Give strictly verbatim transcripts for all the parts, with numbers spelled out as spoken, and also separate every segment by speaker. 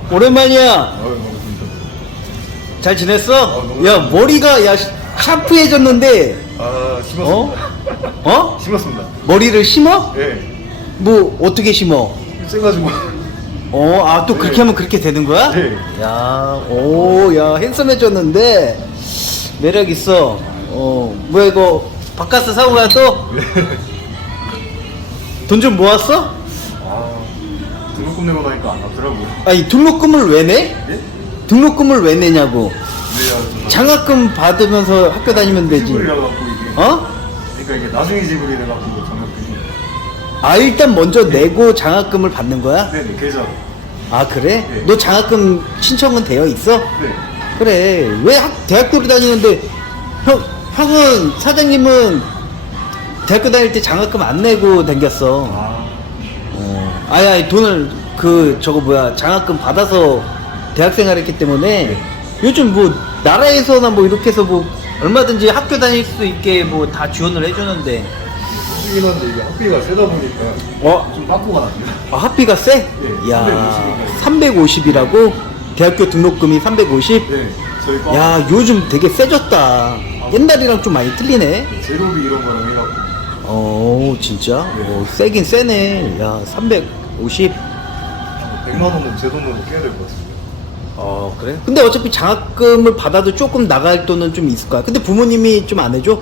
Speaker 1: 오랜만이야.
Speaker 2: 아, 반갑습니다.
Speaker 1: 잘 지냈어?
Speaker 2: 아, 너무
Speaker 1: 야, 머리가 야 시- 샤프해졌는데.
Speaker 2: 아,
Speaker 1: 어?
Speaker 2: 심었습니다.
Speaker 1: 어?
Speaker 2: 심었습니다.
Speaker 1: 머리를 심어?
Speaker 2: 예.
Speaker 1: 뭐 어떻게 심어?
Speaker 2: 쎄가지고.
Speaker 1: 어, 아 또 그렇게
Speaker 2: 네.
Speaker 1: 하면 그렇게 되는 거야?
Speaker 2: 네.
Speaker 1: 야, 오, 야 핸섬해졌는데 매력 있어. 어, 뭐야 이거 바카스 사고 가야 또?
Speaker 2: 네.
Speaker 1: 돈 좀 모았어?
Speaker 2: 아, 등록금 내고 나니까 안 나더라고요.
Speaker 1: 아니 등록금을 왜 내?
Speaker 2: 예?
Speaker 1: 등록금을 왜 내냐고.
Speaker 2: 네, 아,
Speaker 1: 장학금 받으면서 학교 다니면 되지.
Speaker 2: 지불이라 갖고 이게.
Speaker 1: 어?
Speaker 2: 그러니까 이게 나중에 지불이 돼 갖고 장학금이.
Speaker 1: 아 일단 먼저 내고 장학금을 받는 거야?
Speaker 2: 네, 네, 계좌로.
Speaker 1: 아 그래?
Speaker 2: 네.
Speaker 1: 너 장학금 신청은 되어 있어?
Speaker 2: 네.
Speaker 1: 그래 왜 학, 대학교를 다니는데 형, 형은 사장님은 대학교 다닐 때 장학금 안 내고 다녔어.
Speaker 2: 아,
Speaker 1: 어. 아니 아니 돈을 그 저거 뭐야 장학금 받아서 대학생활 했기 때문에
Speaker 2: 네.
Speaker 1: 요즘 뭐 나라에서나 뭐 이렇게 해서 뭐 얼마든지 학교 다닐 수 있게 뭐 다 지원을 해주는데
Speaker 2: 솔직히 한데 이게 학비가 세다 보니까
Speaker 1: 어?
Speaker 2: 좀 바꾸가 납니다.
Speaker 1: 아, 학비가 세?
Speaker 2: 네,
Speaker 1: 야
Speaker 2: 삼백오십인가요?
Speaker 1: 삼백오십이라고? 대학교 등록금이 삼백오십?
Speaker 2: 네, 저희 과
Speaker 1: 야 요즘 되게 세졌다. 옛날이랑 좀 많이 틀리네.
Speaker 2: 제로비 이런 거랑 해갖고
Speaker 1: 어 진짜?
Speaker 2: 네.
Speaker 1: 어, 세긴 세네. 야 삼백오십.
Speaker 2: 백만 원은 제 돈으로 깨야 될 것 같습니다.
Speaker 1: 어 그래? 근데 어차피 장학금을 받아도 조금 나갈 돈은 좀 있을 거야. 근데 부모님이 좀 안 해줘?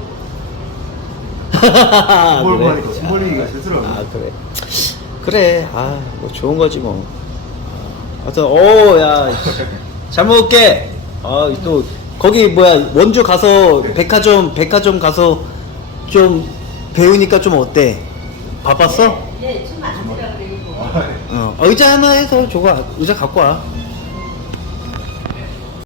Speaker 2: 돈 벌고 하니까
Speaker 1: 그래?
Speaker 2: 손 벌리기가 싫더라고요.
Speaker 1: 아 그래. 그래. 아 뭐 좋은 거지 뭐. 하여튼 어야잘 먹을게. 아 또 거기 뭐야 원주 가서
Speaker 2: 네.
Speaker 1: 백화점 백화점 가서 좀 배우니까 좀 어때? 바빴어?
Speaker 3: 네, 좀 맞추라 그래요.
Speaker 2: 아, 네.
Speaker 1: 어 의자 하나 해서 줘가 의자 갖고 와.